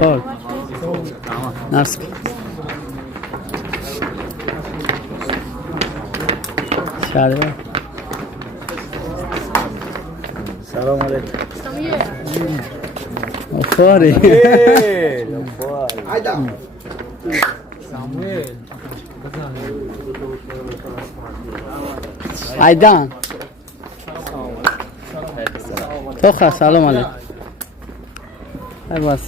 خب نرس شاده سلام علیکم افاری Hayda. Aydan. Toxa, salam aleykum. Hay bas.